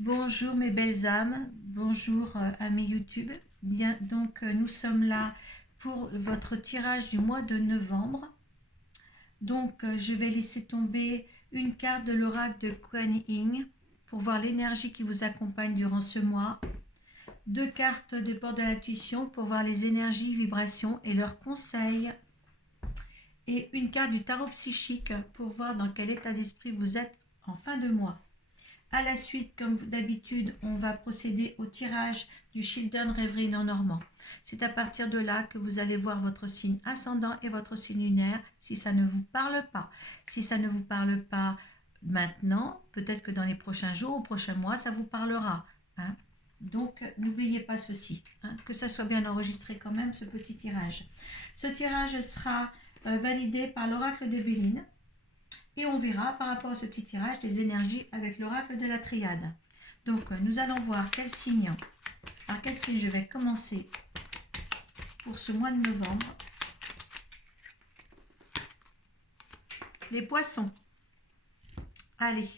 Bonjour mes belles âmes, bonjour amis YouTube. Bien, donc nous sommes là pour votre tirage du mois de novembre. Donc je vais laisser tomber une carte de l'oracle de Kuan Yin pour voir l'énergie qui vous accompagne durant ce mois. Deux cartes des portes de l'intuition pour voir les énergies, vibrations et leurs conseils. Et une carte du tarot psychique pour voir dans quel état d'esprit vous êtes en fin de mois. À la suite, comme d'habitude, on va procéder au tirage du Children Rêverie Normand. C'est à partir de là que vous allez voir votre signe ascendant et votre signe lunaire si ça ne vous parle pas. Si ça ne vous parle pas maintenant, peut-être que dans les prochains jours ou prochains mois, ça vous parlera. Hein. Donc, n'oubliez pas ceci, hein, que ça soit bien enregistré quand même, ce petit tirage. Ce tirage sera validé par l'oracle de Béline. Et on verra par rapport à ce petit tirage des énergies avec l'oracle de la triade. Donc nous allons voir quel signe, par quel signe je vais commencer pour ce mois de novembre. Les poissons. Allez,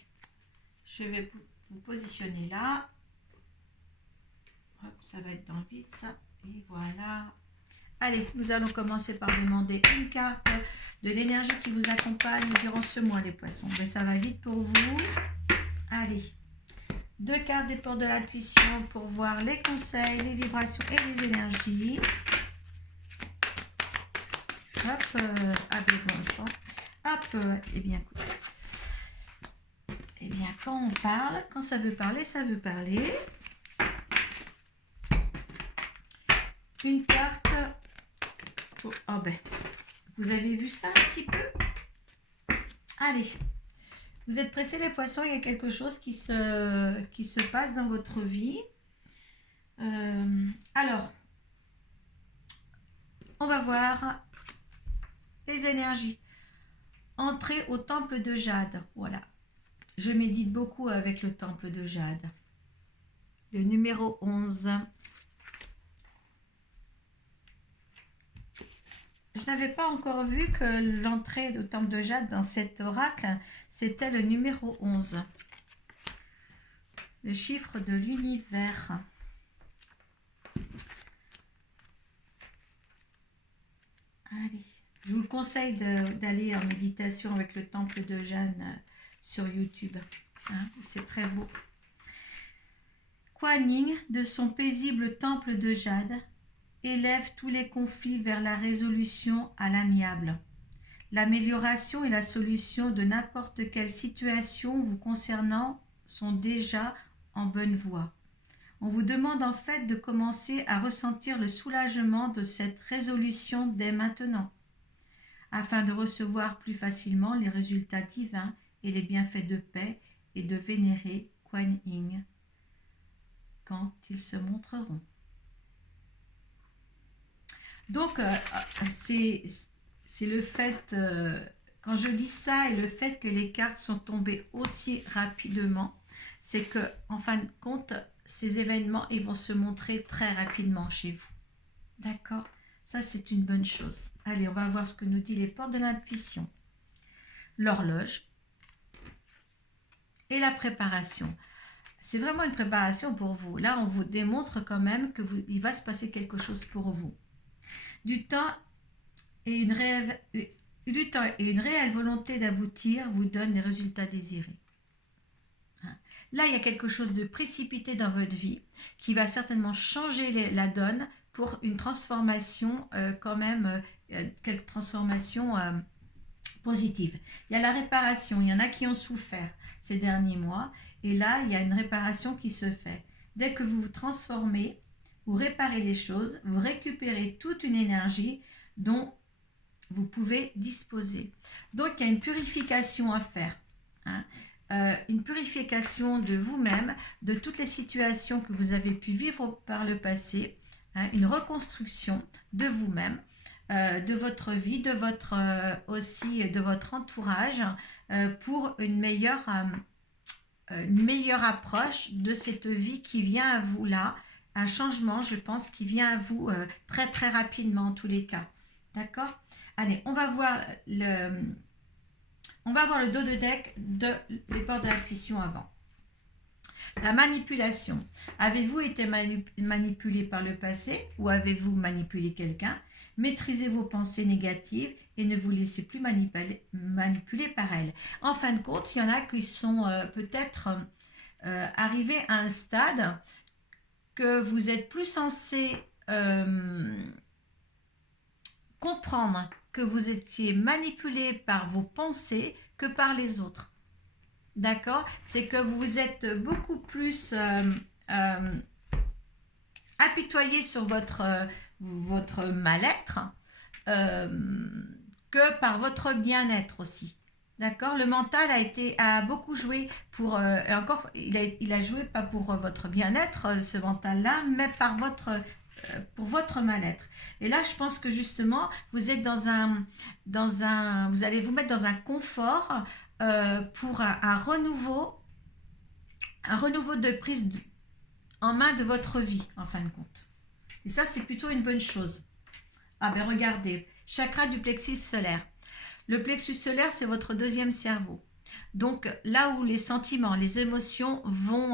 je vais vous positionner là. Hop, ça va être dans le vide ça. Et voilà. Allez, nous allons commencer par demander une carte de l'énergie qui vous accompagne durant ce mois, les poissons. Mais ça va vite pour vous. Allez, deux cartes des portes de l'intuition pour voir les conseils, les vibrations et les énergies. Hop, avec bon sang. Hop, eh bien, quand on parle, quand ça veut parler, ça veut parler. Une carte. Oh ben, vous avez vu ça un petit peu? Allez, vous êtes pressés les poissons, il y a quelque chose qui se passe dans votre vie. Alors, on va voir les énergies. Entrez au temple de Jade. Voilà. Je médite beaucoup avec le temple de Jade. Le numéro 11. Je n'avais pas encore vu que l'entrée au temple de Jade dans cet oracle, c'était le numéro 11. Le chiffre de l'univers. Allez, je vous conseille d'aller en méditation avec le temple de Jade sur YouTube. Hein, c'est très beau. Kuan Yin, de son paisible temple de Jade, élève tous les conflits vers la résolution à l'amiable. L'amélioration et la solution de n'importe quelle situation vous concernant sont déjà en bonne voie. On vous demande en fait de commencer à ressentir le soulagement de cette résolution dès maintenant, afin de recevoir plus facilement les résultats divins et les bienfaits de paix et de vénérer Kuan Yin quand ils se montreront. Donc, c'est le fait, quand je lis ça et le fait que les cartes sont tombées aussi rapidement, c'est que, en fin de compte, ces événements ils vont se montrer très rapidement chez vous. D'accord? Ça, c'est une bonne chose. Allez, on va voir ce que nous dit les portes de l'intuition. L'horloge et la préparation. C'est vraiment une préparation pour vous. Là, on vous démontre quand même qu'il va se passer quelque chose pour vous. Du temps et une réelle volonté d'aboutir vous donne les résultats désirés. Là, il y a quelque chose de précipité dans votre vie qui va certainement changer la donne pour une transformation quelques transformations positive. Il y a la réparation, il y en a qui ont souffert ces derniers mois, et là, il y a une réparation qui se fait. Dès que vous vous transformez, vous réparez les choses, vous récupérez toute une énergie dont vous pouvez disposer. Donc, il y a une purification à faire. Hein. Une purification de vous-même, de toutes les situations que vous avez pu vivre par le passé, hein, une reconstruction de vous-même, de votre vie, de votre aussi de votre entourage pour une meilleure approche de cette vie qui vient à vous là, un changement, je pense, qui vient à vous très très rapidement en tous les cas. D'accord? Allez, on va voir le dos de deck des portes de l'intuition avant. La manipulation. Avez-vous été manipulé par le passé ou avez-vous manipulé quelqu'un? Maîtrisez vos pensées négatives et ne vous laissez plus manipuler par elles. En fin de compte, il y en a qui sont peut-être arrivés à un stade que vous êtes plus censé comprendre que vous étiez manipulé par vos pensées que par les autres. D'accord? C'est que vous êtes beaucoup plus apitoyé sur votre mal-être que par votre bien-être aussi. D'accord? Le mental a beaucoup joué pour... et encore, il a joué pas pour votre bien-être, ce mental-là, mais pour votre mal-être. Et là, je pense que justement, vous êtes vous allez vous mettre dans un confort pour un renouveau de prise en main de votre vie, en fin de compte. Et ça, c'est plutôt une bonne chose. Ah ben regardez, chakra du plexus solaire. Le plexus solaire, c'est votre deuxième cerveau. Donc là où les sentiments, les émotions vont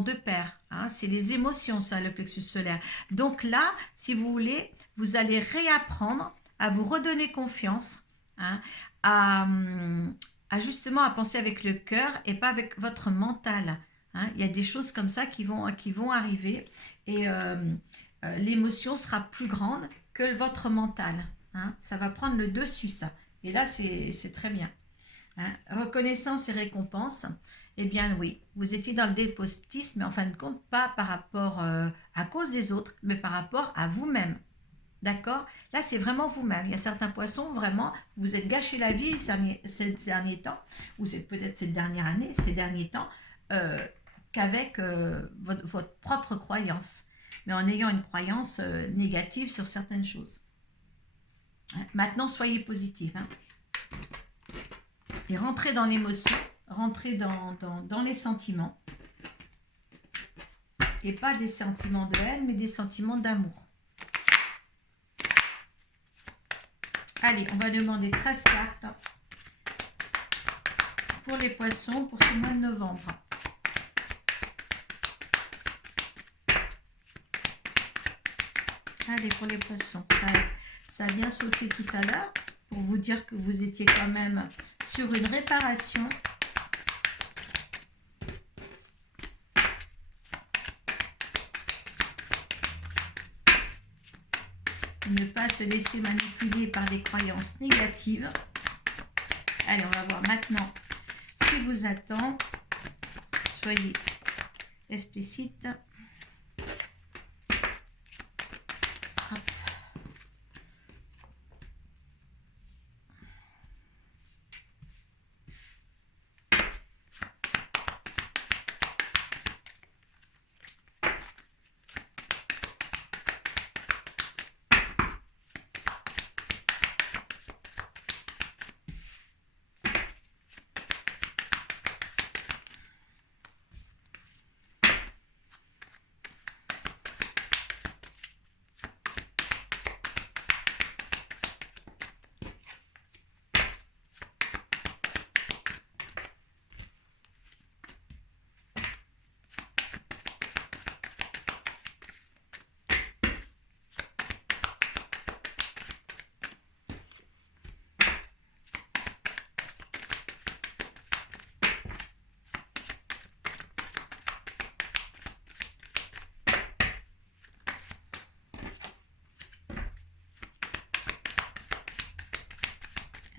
de pair. Hein, c'est les émotions, ça, le plexus solaire. Donc là, si vous voulez, vous allez réapprendre à vous redonner confiance, hein, à justement à penser avec le cœur et pas avec votre mental. Hein. Il y a des choses comme ça qui vont arriver et l'émotion sera plus grande que votre mental. Hein. Ça va prendre le dessus, ça. Et là, c'est très bien. Hein. Reconnaissance et récompense. Eh bien oui, vous étiez dans le dépotisme, mais en fin de compte, pas par rapport à cause des autres, mais par rapport à vous-même. D'accord? Là, c'est vraiment vous-même. Il y a certains poissons, vraiment, vous êtes gâché la vie ces derniers temps, ou c'est peut-être cette dernière année, ces derniers temps, qu'avec votre propre croyance, mais en ayant une croyance négative sur certaines choses. Maintenant, soyez positif. Hein. Et rentrez dans l'émotion, rentrez dans les sentiments. Et pas des sentiments de haine, mais des sentiments d'amour. Allez, on va demander 13 cartes pour les poissons pour ce mois de novembre. Allez, pour les poissons, ça a bien sauté tout à l'heure pour vous dire que vous étiez quand même sur une réparation. Ne pas se laisser manipuler par des croyances négatives. Allez, on va voir maintenant ce qui vous attend. Soyez explicite. Hop.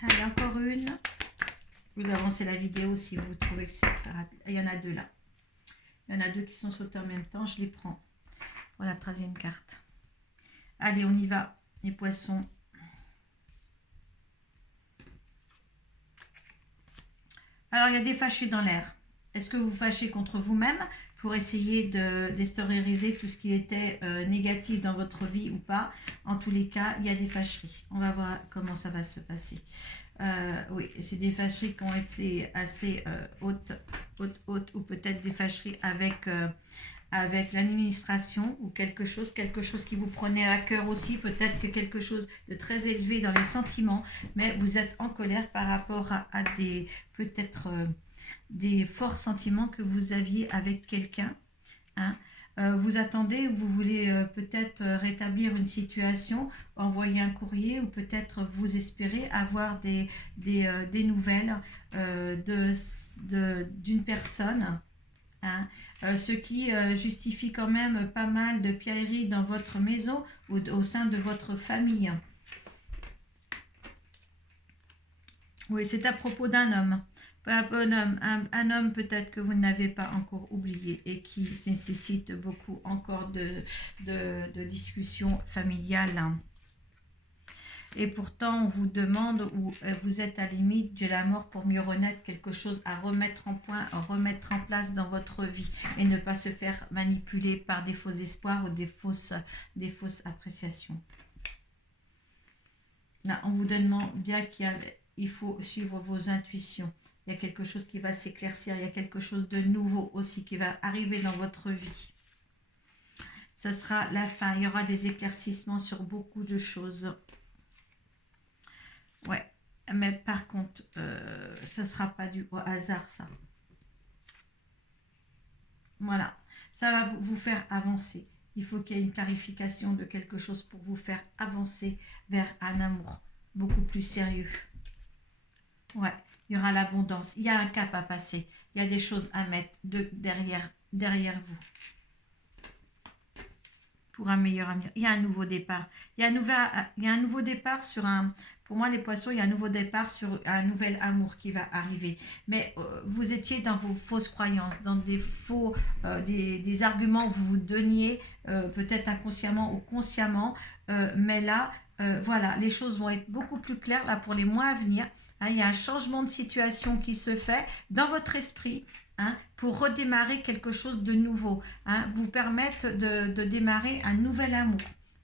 Allez, encore une. Vous avancez la vidéo si vous trouvez que c'est... Il y en a deux là. Il y en a deux qui sont sautés en même temps. Je les prends pour la 13e carte. Allez, on y va, les poissons. Alors, il y a des fâchés dans l'air. Est-ce que vous fâchez contre vous-même pour essayer d'extérioriser tout ce qui était négatif dans votre vie ou pas? En tous les cas, il y a des fâcheries. On va voir comment ça va se passer. Oui, c'est des fâcheries qui ont été assez hautes, ou peut-être des fâcheries avec l'administration ou quelque chose qui vous prenait à cœur aussi, peut-être que quelque chose de très élevé dans les sentiments, mais vous êtes en colère par rapport à des, peut-être des forts sentiments que vous aviez avec quelqu'un, hein. Vous attendez, vous voulez peut-être rétablir une situation, envoyer un courrier, ou peut-être vous espérez avoir des nouvelles d'une personne, hein. Ce qui justifie quand même pas mal de pierreries dans votre maison ou au sein de votre famille. Oui, c'est à propos d'un homme. Un homme peut-être que vous n'avez pas encore oublié et qui nécessite beaucoup encore de discussions familiales. Et pourtant, on vous demande, ou vous êtes à la limite de la mort pour mieux renaître, quelque chose à remettre en point, à remettre en place dans votre vie et ne pas se faire manipuler par des faux espoirs ou des fausses appréciations. Là, on vous demande bien il faut suivre vos intuitions. Il y a quelque chose qui va s'éclaircir, il y a quelque chose de nouveau aussi qui va arriver dans votre vie. Ça sera la fin, il y aura des éclaircissements sur beaucoup de choses. Ouais, mais par contre, ça ne sera pas au hasard, ça. Voilà, ça va vous faire avancer. Il faut qu'il y ait une clarification de quelque chose pour vous faire avancer vers un amour beaucoup plus sérieux. Ouais, il y aura l'abondance. Il y a un cap à passer. Il y a des choses à mettre derrière vous. Pour un meilleur avenir. Il y a un nouveau départ. Il y a un nouveau départ sur un... Pour moi, les poissons, il y a un nouveau départ sur un nouvel amour qui va arriver. Mais vous étiez dans vos fausses croyances, dans des arguments que vous vous donniez, peut-être inconsciemment ou consciemment. Mais là, voilà, les choses vont être beaucoup plus claires là pour les mois à venir. Hein, il y a un changement de situation qui se fait dans votre esprit. Hein, pour redémarrer quelque chose de nouveau, hein, vous permettre de démarrer un nouvel amour,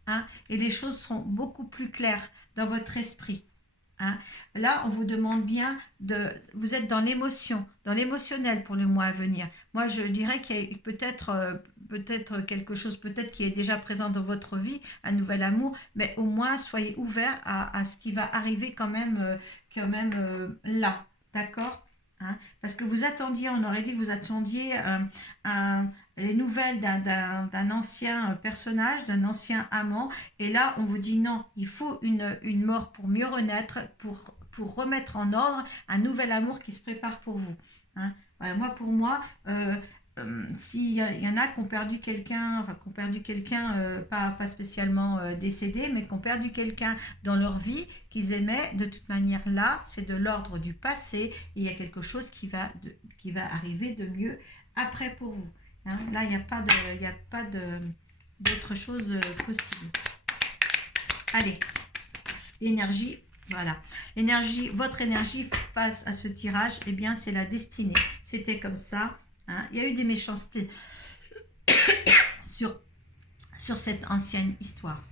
hein, et les choses seront beaucoup plus claires dans votre esprit, hein. Là, on vous demande bien vous êtes dans l'émotion, dans l'émotionnel pour le mois à venir. Moi, je dirais qu'il y a peut-être quelque chose peut-être qui est déjà présent dans votre vie, un nouvel amour, mais au moins soyez ouverts à ce qui va arriver quand même là, d'accord? Hein, parce que vous attendiez, on aurait dit que vous attendiez les nouvelles d'un ancien personnage, d'un ancien amant, et là on vous dit non, il faut une mort pour mieux renaître, pour remettre en ordre un nouvel amour qui se prépare pour vous. Hein. Voilà, pour moi, s'il y en a qui ont perdu quelqu'un, pas spécialement décédé, mais qui ont perdu quelqu'un dans leur vie qu'ils aimaient, de toute manière là, c'est de l'ordre du passé, et il y a quelque chose qui va arriver de mieux après pour vous. Hein. Là, il n'y a pas d'autre chose possible. Allez, l'énergie. Voilà, votre énergie face à ce tirage, eh bien, c'est la destinée. C'était comme ça. Hein. Il y a eu des méchancetés sur cette ancienne histoire.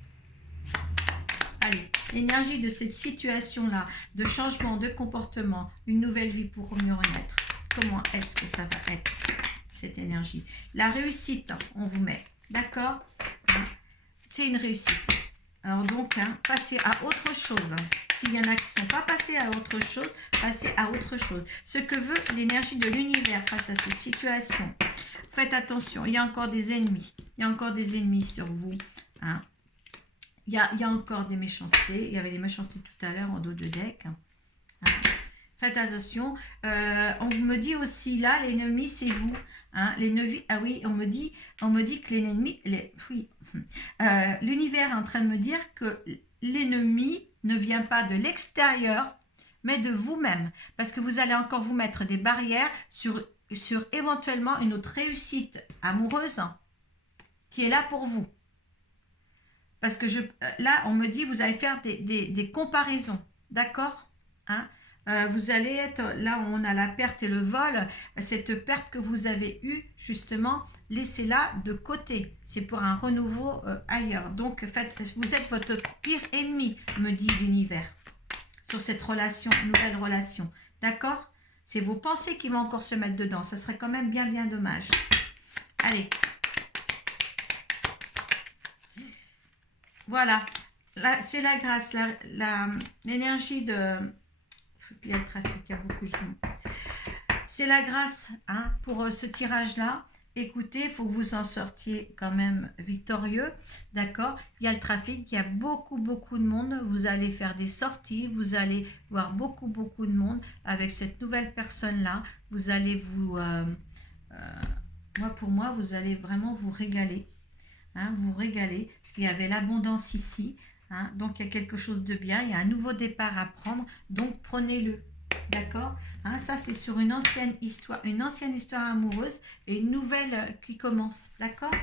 Allez, l'énergie de cette situation-là, de changement de comportement, une nouvelle vie pour mieux renaître. Comment est-ce que ça va être, cette énergie? La réussite, on vous met, d'accord? C'est une réussite. Alors donc, passez à autre chose. S'il y en a qui ne sont pas passés à autre chose, passez à autre chose. Ce que veut l'énergie de l'univers face à cette situation. Faites attention, il y a encore des ennemis. Il y a encore des ennemis sur vous. Hein. Il y a encore des méchancetés. Il y avait des méchancetés tout à l'heure en dos de deck. Hein. Faites attention. On me dit aussi là, l'ennemi, c'est vous. Hein, ah oui, on me dit que l'ennemi, l'univers est en train de me dire que l'ennemi ne vient pas de l'extérieur, mais de vous-même, parce que vous allez encore vous mettre des barrières sur éventuellement une autre réussite amoureuse qui est là pour vous. Parce que là, on me dit, vous allez faire des comparaisons, d'accord, hein? Vous allez être, là où on a la perte et le vol, cette perte que vous avez eue, justement, laissez-la de côté. C'est pour un renouveau ailleurs. Donc, vous êtes votre pire ennemi, me dit l'univers. sur cette relation, nouvelle relation. D'accord? C'est vos pensées qui vont encore se mettre dedans. Ça serait quand même bien dommage. Allez. Voilà. Là, c'est la grâce, l'énergie de... Il y a le trafic, il y a beaucoup de gens. C'est la grâce hein, pour ce tirage-là. Écoutez, il faut que vous en sortiez quand même victorieux, d'accord? Il y a le trafic, il y a beaucoup de monde. Vous allez faire des sorties, vous allez voir beaucoup de monde avec cette nouvelle personne-là. Vous allez pour moi, vous allez vraiment vous régaler. Hein, vous régaler, parce qu'il y avait l'abondance ici. Hein, donc, il y a quelque chose de bien. Il y a un nouveau départ à prendre. Donc, prenez-le. D'accord hein, ça, c'est sur une ancienne histoire amoureuse et une nouvelle qui commence. D'accord.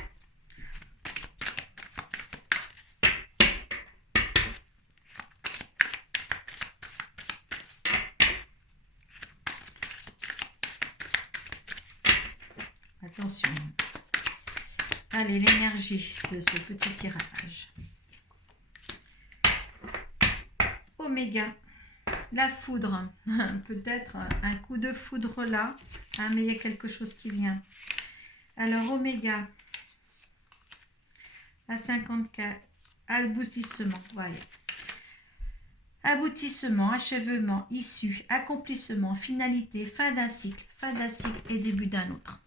Attention. Allez, l'énergie de ce petit tirage. Oméga. La foudre, peut-être un coup de foudre là, hein, mais il y a quelque chose qui vient. Alors, Oméga, à 54, aboutissement, voilà. Aboutissement, achèvement, issue, accomplissement, finalité, fin d'un cycle et début d'un autre.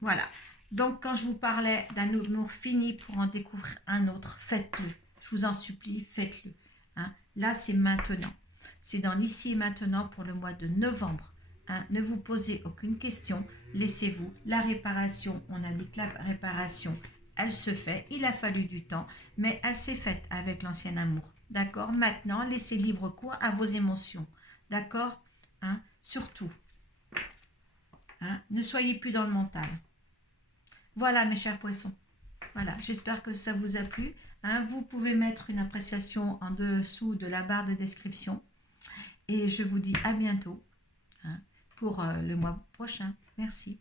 Voilà. Donc, quand je vous parlais d'un amour fini pour en découvrir un autre, faites-le. Je vous en supplie, faites-le. Hein. Là, c'est maintenant. C'est dans l'ici et maintenant pour le mois de novembre. Hein. Ne vous posez aucune question. Laissez-vous. La réparation, on a dit que la réparation, elle se fait. Il a fallu du temps, mais elle s'est faite avec l'ancien amour. D'accord? Maintenant, laissez libre cours à vos émotions. D'accord? Hein. Surtout. Hein. Ne soyez plus dans le mental. Voilà, mes chers poissons. Voilà, j'espère que ça vous a plu. Hein. Vous pouvez mettre une appréciation en dessous de la barre de description. Et je vous dis à bientôt hein, pour le mois prochain. Merci.